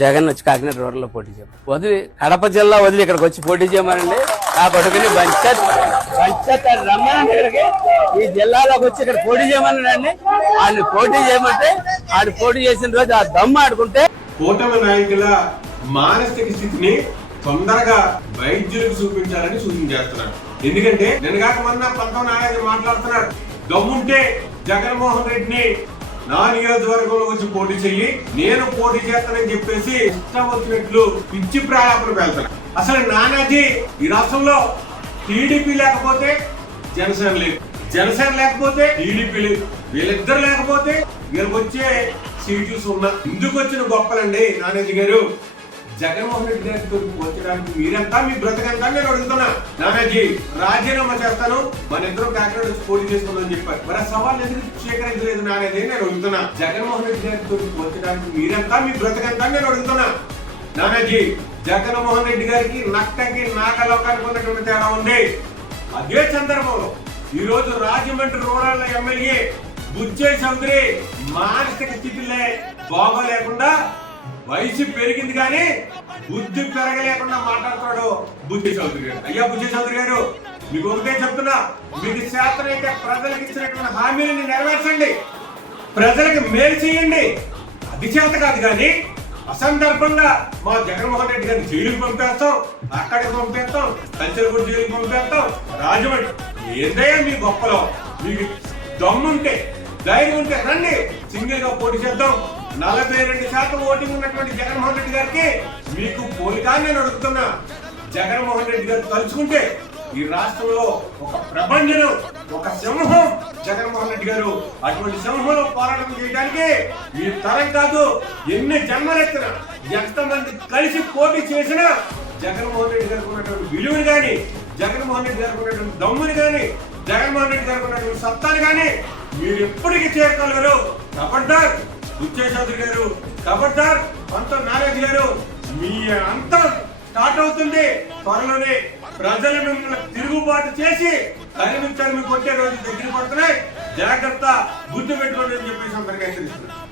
జగన్ వచ్చి కాకినాడ రూరల్ లో పోటీ చేయమని వదిలి కడప జిల్లా వదిలి ఇక్కడికి వచ్చి పోటీ చేయమనండి. ఆ కొడుకుని పంచాయత్ రమ్మనండి ఇక్కడికి, ఈ జిల్లాలోకి వచ్చి ఇక్కడ పోటీ చేయమనండి. ఆయన పోటీ చేయమంటే ఆడు పోటీ చేసిన రోజు ఆ దమ్ము ఆడుకుంటే కూటమి నాయకుల మానసిక స్థితిని తొందరగా వైద్యులకు చూపించాలని సూచన చేస్తున్నారు. ఎందుకంటే నిన్నగాక మొన్న పంతం నారాయణ మాట్లాడుతున్నాడు, దమ్ముంటే జగన్మోహన్ రెడ్డిని నా నియోజకవర్గంలో వచ్చి పోటీ చెయ్యి, నేను పోటీ చేస్తానని చెప్పేసి ఇష్టం వచ్చినట్లు పిచ్చి ప్రాణాపన వెళ్తాను. అసలు నానాజీ ఈ రాష్ట్రంలో టీడీపీ లేకపోతే జనసేన లేదు, జనసేన లేకపోతే టీడీపీ లేదు, వీళ్ళిద్దరు లేకపోతే వీళ్ళకి వచ్చే సీట్లు సున్నా. ఎందుకు వచ్చిన గొప్పలండి నానాజీ గారు? జగన్మోహన్ రెడ్డి గారితో పోల్చడానికి మీరంతా మీ బ్రతకంతా నేను అడుగుతున్నా. నానాజీ రాజీనామా చేస్తాను, మన ఇద్దరు కాకినాడ వచ్చి పోటీ చేసుకుందని చెప్పారు. మరి ఆ సవాల్ ఎందుకు స్వీకరించలేదు నానాజీ నేను అడుగుతున్నా. జగన్మోహన్ రెడ్డి గారితో పోల్చడానికి మీరంతా మీ బ్రతకంతా నేను అడుగుతున్నా. నానాజీ జగన్మోహన్ రెడ్డి గారికి నక్కకి నాకలోకానికి ఉన్నటువంటి తేడా ఉంది. అదే సందర్భంలో ఈ రోజు రాజమండ్రి రూరల్ ఎమ్మెల్యే బుచ్చయ్య చౌదరి మానసిక స్థితిలో బాగోలేకుండా వయసు పెరిగింది కానీ బుద్ధి పెరగలేకుండా మాట్లాడుతున్నాడు బుచ్చయ్య చౌదరి గారు. అయ్యా బుచ్చయ్య చౌదరి గారు, మీకు ఒకటే చెప్తున్నా, మీకు శాతనైతే ప్రజలకు ఇచ్చినటువంటి హామీలను నెరవేర్చండి, ప్రజలకు మేలు చేయండి. అది చేత కాదు కానీ అసందర్భంగా మా జగన్మోహన్ రెడ్డి గారిని జైలుకి పంపేస్తాం, అక్కడికి పంపేస్తాం, కంచెలగూడ జైలుకి పంపేస్తాం, రాజమండ్రి. ఏదైనా మీ గొప్పలో మీకు దమ్ముంటే ధైర్యం ఉంటే రండి, సింగిల్ గా పోటీ చేద్దాం. 42% ఓటింగ్ ఉన్నటువంటి జగన్మోహన్ రెడ్డి గారికి మీకు పోలికా నేను అడుగుతున్నా. జగన్మోహన్ రెడ్డి గారు తలుచుకుంటే ఈ రాష్ట్రంలో ఒక ప్రపంచం, ఒక సింహం జగన్మోహన్ రెడ్డి గారు. అటువంటి సింహంలో పోరాటం చేయడానికి ఈ తరం కాదు, ఎన్ని జన్మలెత్తిన ఎంతమంది కలిసి పోటీ చేసినా జగన్మోహన్ రెడ్డి గారికి ఉన్నటువంటి విలువని కానీ, జగన్మోహన్ రెడ్డి గారికి ఉన్నటువంటి దమ్ముని కానీ, జగన్మోహన్ రెడ్డి గారికి ఉన్నటువంటి సత్తాని కానీ మీరు ఎప్పటికీ చేరుకోలేరు. ఖబర్దార్ బుచ్చయ్య చౌదరి గారు, ఖబర్దార్ పంతం నారాయణ గారు, మీ అంతం స్టార్ట్ అవుతుంది. త్వరలోనే ప్రజలు మిమ్మల్ని తిరుగుబాటు చేసి తరిమించారు, మీకు వచ్చే రోజు దగ్గర పడుతున్నాయి. జాగ్రత్త, గుర్తు పెట్టుకోండి అని చెప్పేసి అందరికీ హెచ్చరిస్తున్నారు.